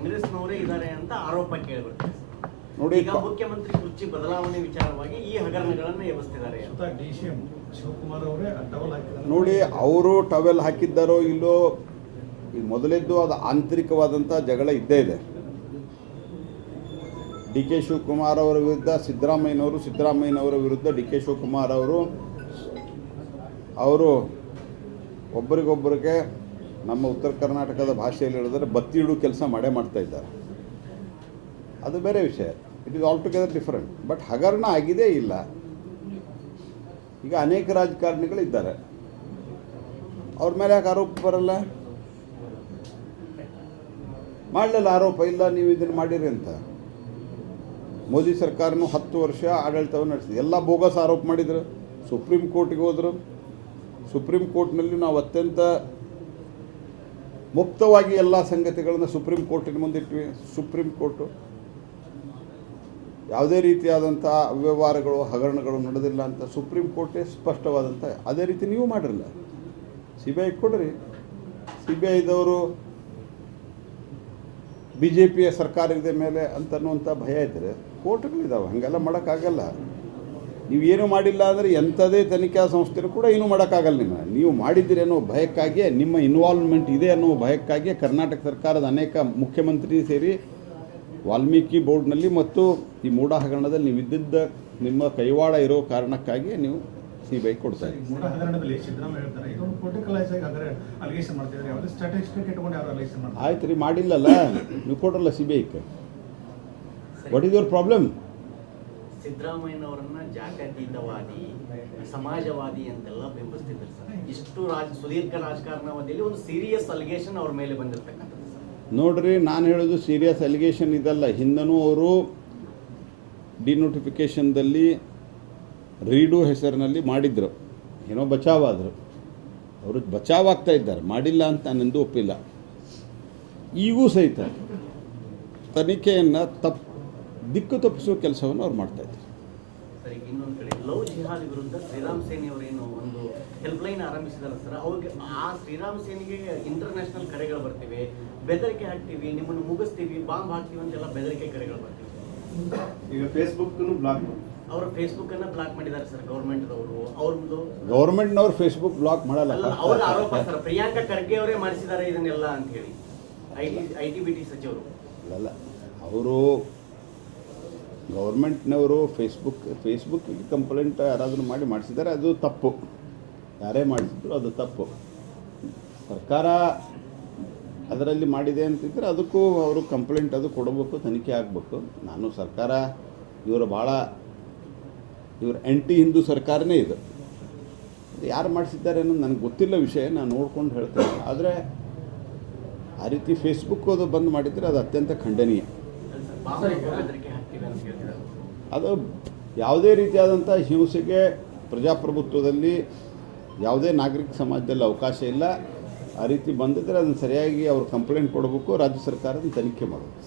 ಕಾಂಗ್ರೆಸ್ನವರೇ ಇದ್ದಾರೆ ಅಂತ ಆರೋಪ ಕೇಳಿಬರ್ತದೆ. ನೋಡಿ, ಈಗ ಮುಖ್ಯಮಂತ್ರಿ ಕುರ್ಚಿ ಬದಲಾವಣೆ ವಿಚಾರವಾಗಿ ಈ ಹಗರಣಗಳನ್ನು ಎಬ್ಬಿಸ್ತಿದ್ದಾರೆ. ನೋಡಿ, ಅವರು ಟವೆಲ್ ಹಾಕಿದ್ದಾರೋ ಇಲ್ಲೋ, ಈಗ ಮೊದಲಿದ್ದು ಅದು ಆಂತರಿಕವಾದಂಥ ಜಗಳ ಇದ್ದೇ ಇದೆ. ಡಿ ಕೆ ಶಿವಕುಮಾರ್ ಅವರ ವಿರುದ್ಧ ಸಿದ್ದರಾಮಯ್ಯನವರು, ಸಿದ್ದರಾಮಯ್ಯನವರ ವಿರುದ್ಧ ಡಿ ಕೆ ಶಿವಕುಮಾರ್ ಅವರು ಒಬ್ಬರಿಗೊಬ್ಬರಿಗೆ ನಮ್ಮ ಉತ್ತರ ಕರ್ನಾಟಕದ ಭಾಷೆಯಲ್ಲಿ ಹೇಳಿದ್ರೆ ಬತ್ತಿ ಇಡು ಕೆಲಸ ಮಾಡ್ತಾ ಇದ್ದಾರೆ. ಅದು ಬೇರೆ ವಿಷಯ, it is all together different. But ಹಗರಣ ಆಗಿದೆ ಇಲ್ಲ. ಈಗ ಅನೇಕ ರಾಜಕಾರಣಿಗಳಿದ್ದಾರೆ, ಅವ್ರ ಮೇಲೆ ಯಾಕೆ ಆರೋಪ ಬರಲ್ಲ? ಮಾಡಲಿಲ್ಲ ಆರೋಪ, ಇಲ್ಲ ನೀವು ಇದನ್ನು ಮಾಡಿರಿ ಅಂತ. ಮೋದಿ ಸರ್ಕಾರನೂ 10 ವರ್ಷ ಆಡಳಿತವನ್ನು ನಡೆಸಿದೆ, ಎಲ್ಲ ಬೋಗಸ್ ಆರೋಪ ಮಾಡಿದರು. ಸುಪ್ರೀಂ ಕೋರ್ಟ್ಗೆ ಹೋದರು. ಸುಪ್ರೀಂ ಕೋರ್ಟ್ನಲ್ಲಿ ನಾವು ಅತ್ಯಂತ ಮುಕ್ತವಾಗಿ ಎಲ್ಲ ಸಂಗತಿಗಳನ್ನು ಸುಪ್ರೀಂ ಕೋರ್ಟಿನ ಮುಂದಿಟ್ವಿ. ಸುಪ್ರೀಂ ಕೋರ್ಟು ಯಾವುದೇ ರೀತಿಯಾದಂಥ ಅವ್ಯವಹಾರಗಳು, ಹಗರಣಗಳು ನಡೆದಿಲ್ಲ ಅಂತ ಸುಪ್ರೀಂ ಕೋರ್ಟೇ ಸ್ಪಷ್ಟವಾದಂಥ. ಅದೇ ರೀತಿ ನೀವು ಮಾಡಿರಲ್ಲ, CBI ಕೊಡ್ರಿ. CBIದವರು BJPಯ ಸರ್ಕಾರದ ಮೇಲೆ ಅಂತನ್ನುವಂಥ ಭಯ ಇದ್ದರೆ ಕೋರ್ಟ್ಗಳಿದ್ದಾವೆ, ಹಾಗೆಲ್ಲ ಮಾಡೋಕ್ಕಾಗಲ್ಲ. ನೀವೇನು ಮಾಡಿಲ್ಲ ಅಂದರೆ ಎಂಥದೇ ತನಿಖಾ ಸಂಸ್ಥೆನೂ ಕೂಡ ಏನೂ ಮಾಡೋಕ್ಕಾಗಲ್ಲ. ನೀವು ಮಾಡಿದ್ದೀರಿ ಅನ್ನೋ ಭಯಕ್ಕಾಗಿಯೇ, ನಿಮ್ಮ ಇನ್ವಾಲ್ವ್ಮೆಂಟ್ ಇದೆ ಅನ್ನೋ ಭಯಕ್ಕಾಗಿಯೇ ಕರ್ನಾಟಕ ಸರ್ಕಾರದ ಅನೇಕ ಮುಖ್ಯಮಂತ್ರಿ ಸೇರಿ ವಾಲ್ಮೀಕಿ ಬೋರ್ಡ್ನಲ್ಲಿ ಮತ್ತು ಈ ಮೂಢ ಹಗರಣದಲ್ಲಿ ನೀವು ಇದ್ದಿದ್ದ ನಿಮ್ಮ ಕೈವಾಡ ಇರೋ ಕಾರಣಕ್ಕಾಗಿ ನೀವು CBI ಕೊಡ್ತಾರೆ. ಆಯ್ತು ರೀ, ಮಾಡಿಲ್ಲಲ್ಲ, ನೀವು ಕೊಡ್ರಲ್ಲ CBIಗೆ. What is your problem? ಸಿದ್ದರಾಮಯ್ಯನವರನ್ನ ಜಾತ್ಯತೀತವಾದಿ, ಸಮಾಜವಾದಿ ಅಂತೆಲ್ಲ ಬಿಂಬಿಸ್ತಿದ್ದಾರೆ ಸರ್. ಇಷ್ಟು ಸುದೀರ್ಘ ರಾಜಕಾರಣಾವಧಿಯಲ್ಲಿ ಒಂದು ಸೀರಿಯಸ್ ಅಲಿಗೇಷನ್ ಅವ್ರ ಮೇಲೆ ಬಂದಿರ್ತಕ್ಕಂಥದ್ದು. ನೋಡ್ರಿ, ನಾನು ಹೇಳೋದು ಸೀರಿಯಸ್ ಅಲಿಗೇಷನ್ ಇದಲ್ಲ. ಹಿಂದನೂ ಅವರು ಡಿನೋಟಿಫಿಕೇಷನ್ದಲ್ಲಿ ರೀಡು ಹೆಸರಿನಲ್ಲಿ ಮಾಡಿದ್ರು, ಏನೋ ಬಚಾವಾದರು. ಅವರು ಬಚಾವಾಗ್ತಾ ಇದ್ದಾರೆ, ಮಾಡಿಲ್ಲ ಅಂತ ನಾನೆಂದೂ ಒಪ್ಪಿಲ್ಲ. ಈಗೂ ಸಹಿತ ತನಿಖೆಯನ್ನು ದಿಕ್ಕು ತಪ್ಪಿಸುವ ಕೆಲಸವನ್ನು ಅವ್ರು ಮಾಡ್ತಾಯಿದ್ದಾರೆ. ಸರಿ, ಇನ್ನೊಂದು ಕಡೆ ಲವ್ ಜಿಹಾದ್ ವಿರುದ್ಧ ಶ್ರೀರಾಮ್ ಸೇನೆ ಅವರೇನು ಒಂದು ಹೆಲ್ಪ್ಲೈನ್ ಆರಂಭಿಸಿದಾರೆ ಸರ್. ಅವ್ರಿಗೆ ಆ ಶ್ರೀರಾಮ್ ಸೇನೆಗೆ ಇಂಟರ್ನ್ಯಾಷನಲ್ ಕರೆಗಳು ಬರ್ತಿವೆ, ಬೆದರಿಕೆ ಹಾಕ್ತೀವಿ, ನಿಮ್ಮನ್ನು ಮುಗಿಸ್ತೀವಿ, ಬಾಂಬ್ ಹಾಕ್ತೀವಿ ಅಂತೆಲ್ಲ ಬೆದರಿಕೆ ಕರೆಗಳು ಬರ್ತೀವಿ. ಈಗ ಫೇಸ್ಬುಕ್ಕನ್ನು ಬ್ಲಾಕ್ ಅವರ ಫೇಸ್ಬುಕ್ ಅನ್ನ ಬ್ಲಾಕ್ ಮಾಡಿದ್ದಾರೆ ಸರ್ ಗೌರ್ಮೆಂಟ್ದವರು. ಅವ್ರದ್ದು ಗೌರ್ಮೆಂಟ್ನವ್ರು ಫೇಸ್ಬುಕ್ ಬ್ಲಾಕ್ ಮಾಡಲ್ಲ, ಅವ್ರ ಆರೋಪ ಸರ್. ಪ್ರಿಯಾಂಕಾ ಖರ್ಗೆ ಅವರೇ ಮಾಡಿಸಿದ್ದಾರೆ ಇದನ್ನೆಲ್ಲ ಅಂತ ಹೇಳಿ IT-BT ಸಚಿವರು. ಅಲ್ಲ, ಅವರು ಗೌರ್ಮೆಂಟ್ನವರು ಫೇಸ್ಬುಕ್ಕಿಗೆ ಕಂಪ್ಲೇಂಟ್ ಯಾರಾದರೂ ಮಾಡಿಸಿದ್ದಾರೆ, ಅದು ತಪ್ಪು. ಯಾರೇ ಮಾಡಿಸಿದ್ರು ಅದು ತಪ್ಪು. ಸರ್ಕಾರ ಅದರಲ್ಲಿ ಮಾಡಿದೆ ಅಂತಿದ್ರೆ ಅದಕ್ಕೂ ಅವರು ಕಂಪ್ಲೇಂಟ್ ಅದು ಕೊಡಬೇಕು, ತನಿಖೆ ಆಗಬೇಕು. ನಾನು ಸರ್ಕಾರ ಇವರು ಆ್ಯಂಟಿ ಹಿಂದೂ ಸರ್ಕಾರನೇ ಇದು. ಯಾರು ಮಾಡಿಸಿದ್ದಾರೆ ಅನ್ನೋದು ನನಗೆ ಗೊತ್ತಿಲ್ಲ ವಿಷಯ, ನಾನು ನೋಡ್ಕೊಂಡು ಹೇಳ್ತೇನೆ. ಆದರೆ ಆ ರೀತಿ ಫೇಸ್ಬುಕ್ ಅದು ಬಂದ್ ಮಾಡಿದರೆ ಅದು ಅತ್ಯಂತ ಖಂಡನೀಯ. ಅದು ಯಾವುದೇ ರೀತಿಯಾದಂಥ ಹಿಂಸೆಗೆ ಪ್ರಜಾಪ್ರಭುತ್ವದಲ್ಲಿ ಯಾವುದೇ ನಾಗರಿಕ ಸಮಾಜದಲ್ಲಿ ಅವಕಾಶ ಇಲ್ಲ. ಆ ರೀತಿ ಬಂದಿದ್ದರೆ ಅದನ್ನು ಸರಿಯಾಗಿ ಅವರು ಕಂಪ್ಲೇಂಟ್ ಕೊಡಬೇಕು, ರಾಜ್ಯ ಸರ್ಕಾರದ ತನಿಖೆ ಮಾಡಬೇಕು.